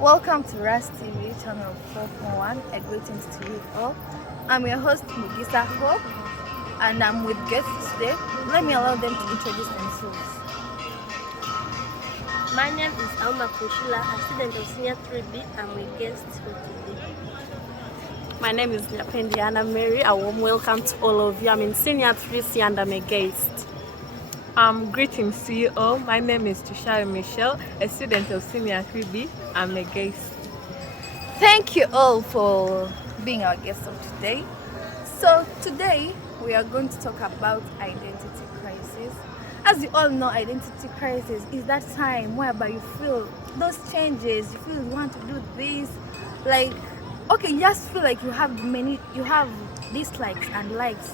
Welcome to RASS TV channel 4.1. A greetings to you all. I'm your host Mugisa Hope, and I'm with guests today. Let me allow them to introduce themselves. My name is Alma Kushila, a student of Senior 3B. I'm a guest for today. My name is Anna Mary. A warm welcome to all of you. I'm in Senior 3C and I'm a guest. Greetings to you all. My name is Tushari Michelle, a student of Senior 3B. I'm a guest. Thank you all for being our guests of today. So today we are going to talk about identity crisis. As you all know, identity crisis is that time whereby you feel those changes, you feel you want to do this, like okay, you just feel like you have dislikes and likes.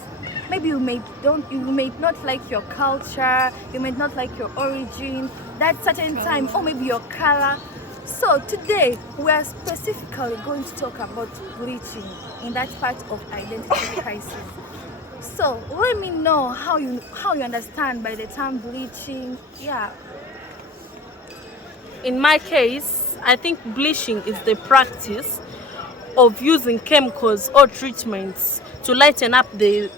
Maybe you may not like your culture, you may not like your origin, that certain time, or maybe your color. So today we are specifically going to talk about bleaching in that part of identity crisis. So let me know how you understand by the term bleaching. Yeah. In my case, I think bleaching is the practice of using chemicals or treatments to lighten up the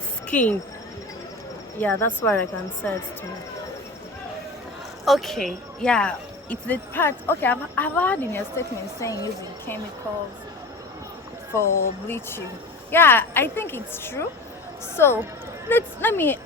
skin. Yeah, that's what I can say it to. Okay, yeah, it's the part. Okay, I've heard in your statement saying using chemicals for bleaching. Yeah, I think it's true. So let me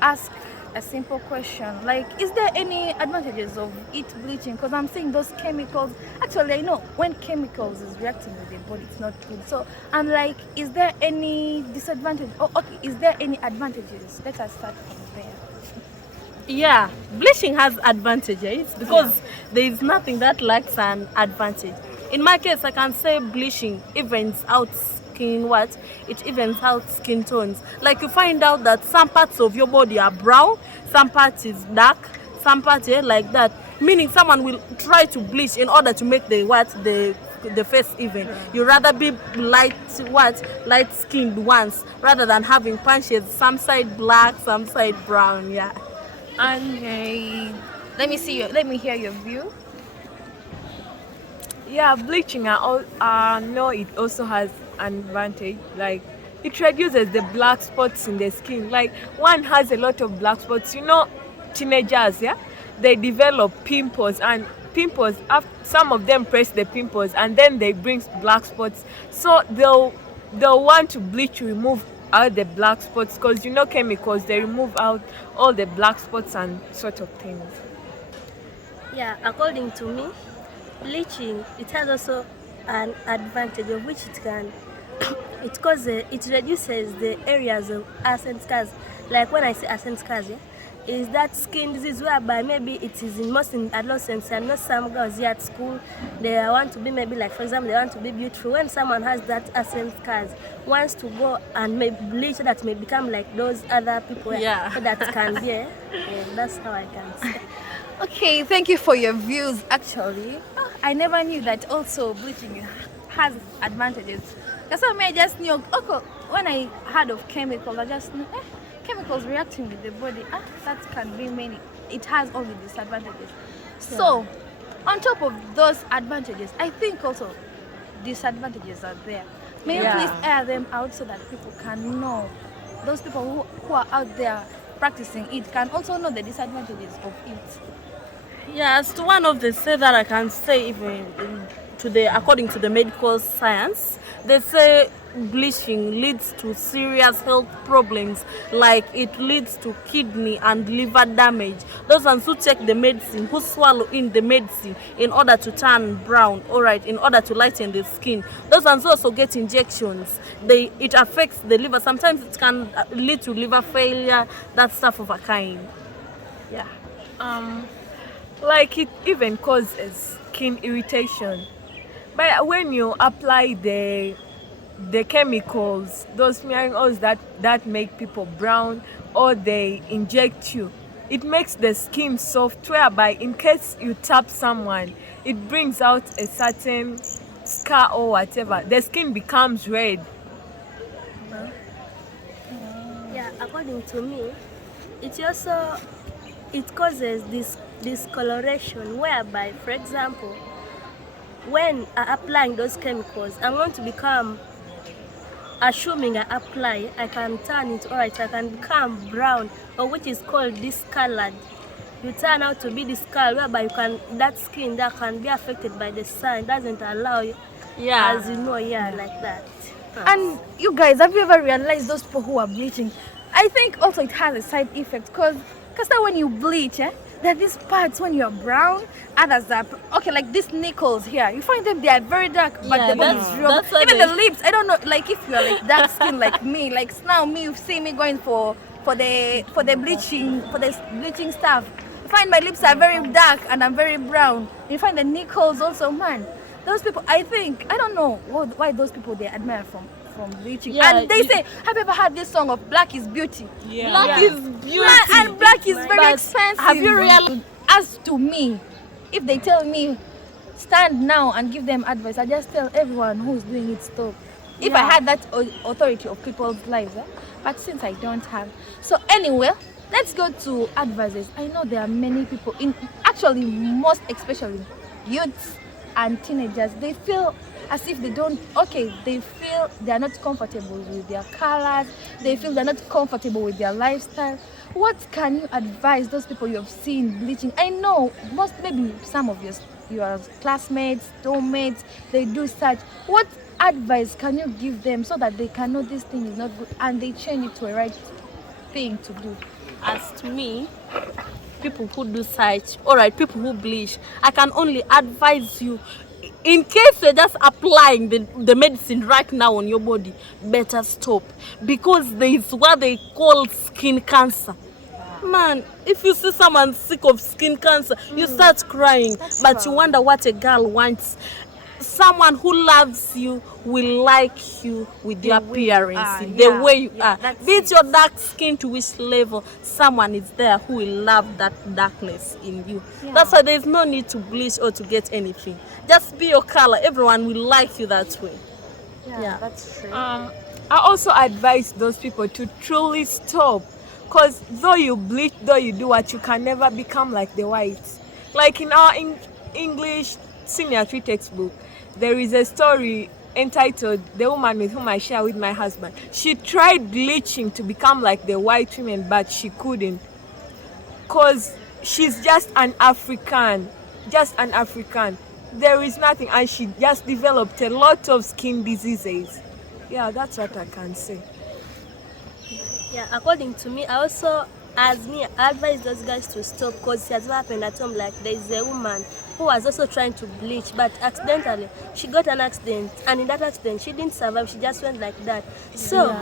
ask a simple question. Like, is there any advantages of it bleaching? Because I'm seeing those chemicals. Actually, I know when chemicals is reacting with the body, it's not good. So I'm like, is there any disadvantage? Oh, okay, is there any advantages? Let us start from there. Yeah, bleaching has advantages because there is nothing that lacks an advantage. In my case, I can say bleaching evens out it evens out skin tones. Like you find out that some parts of your body are brown, some parts is dark, some parts like that. Meaning someone will try to bleach in order to make the face even. You rather be light skinned ones rather than having punches, some side black, some side brown. Yeah. Okay, let me hear your view. Yeah, bleaching, I know it also has an advantage. Like, it reduces the black spots in the skin. Like, one has a lot of black spots. Teenagers, yeah, they develop pimples, and pimples, some of them press the pimples, and then they bring black spots. So they'll want to bleach to remove out the black spots, because chemicals, they remove out all the black spots and sort of things. Yeah, according to me, bleaching, it has also an advantage of which it reduces the areas of accent scars. Like when I say accent scars, yeah, is that skin disease whereby maybe it is in adolescence, and not some girls here at school, they want to be maybe, like for example, they want to be beautiful. When someone has that accent scars, wants to go and maybe bleach so that may become like those other people, Yeah. so that can be, yeah, that's how I can say. Okay, thank you for your views. Actually, I never knew that also bleaching has advantages. That's why I just knew. Okay, when I heard of chemicals, I just knew chemicals reacting with the body. That can be many. It has all the disadvantages. So, on top of those advantages, I think also disadvantages are there. May you please air them out so that people can know. Those people who are out there practicing it can also know the disadvantages of it. Yeah, as to one of the say that I can say, even according to the medical science, they say bleaching leads to serious health problems, like it leads to kidney and liver damage. Those ones who take the medicine, who swallow in the medicine in order to turn brown, alright, in order to lighten the skin, those ones who also get injections, it affects the liver. Sometimes it can lead to liver failure, that stuff of a kind. Yeah. Like, it even causes skin irritation. But when you apply the chemicals, those smearing oils that make people brown, or they inject you, it makes the skin soft, whereby in case you tap someone, it brings out a certain scar or whatever. The skin becomes red. Yeah, according to me, it causes this discoloration, whereby, for example, when I applying those chemicals, I'm going to become, assuming I apply, I can turn it, alright, I can become brown, or which is called discolored. You turn out to be discolored, whereby you can, that skin that can be affected by the sun doesn't allow you, as you know, like that. And you guys, have you ever realized those people who are bleaching? I think also it has a side effect because when you bleach, there are these parts when you're brown, others are okay, like these nickels here. You find them, they are very dark, but Yeah, the body is real. that's what Even they- the lips, I don't know, like if you're like dark skin like me, like now me, you see me going for the bleaching stuff. You find my lips are very dark and I'm very brown. You find the nickels also, man. Those people, I think, I don't know why those people they admire from bleaching. Yeah, And they say, have you ever heard this song of Black is Beauty? Black is beauty. Man, and black is very But expensive. have you realized? As to me, if they tell me stand now and give them advice, I just tell everyone who's doing it stop. If I had that authority of people's lives, but since I don't have, so anyway, let's go to advices. I know there are many people actually most especially youths and teenagers, they feel as if they feel they are not comfortable with their colors, they feel they're not comfortable with their lifestyle. What can you advise those people you have seen bleaching? I know maybe some of your classmates, dormmates, they do such. What advice can you give them so that they can know this thing is not good and they change it to a right thing to do? As to me, people who do such, alright, people who bleach, I can only advise you, in case you're just applying the medicine right now on your body, better stop, because there is what they call skin cancer. Man, if you see someone sick of skin cancer, you start crying. But you wonder what a girl wants. Someone who loves you will like you with your appearance, the way you are. Be it your dark skin to which level, someone is there who will love that darkness in you. That's why there's no need to bleach or to get anything. Just be your color. Everyone will like you that way. Yeah, that's true. I also advise those people to truly stop, because though you bleach, though you do what, you can never become like the whites. Like in our English senior 3 textbook, there is a story entitled "The Woman with Whom I Share with My Husband." She tried bleaching to become like the white women, but she couldn't, because she's just an African. There is nothing, and she just developed a lot of skin diseases. Yeah, that's what I can say. Yeah, according to me, I also, as me, I advise those guys to stop, because it has happened at home. Like, there is a woman who was also trying to bleach, but accidentally she got an accident, and in that accident she didn't survive, she just went like that. So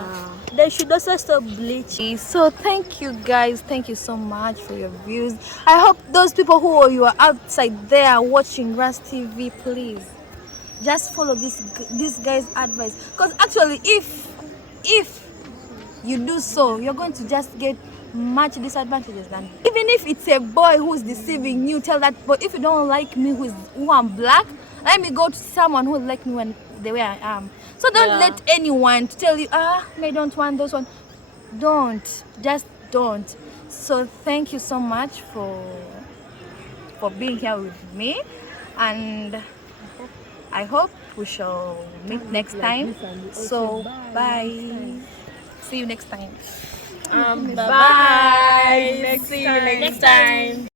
they should also stop bleaching. So thank you guys, thank you so much for your views. I hope those people who you are outside there watching RASS TV, please just follow this guy's advice, because actually if you do so, you're going to just get much disadvantages than even if it's a boy who's deceiving you. Tell that boy, if you don't like me who I'm black, let me go to someone who will like me the way I am. So don't let anyone to tell you I don't want those one. Just don't. So thank you so much for being here with me, and I hope we shall meet next time. So bye. See you next time. Bye. See you next time.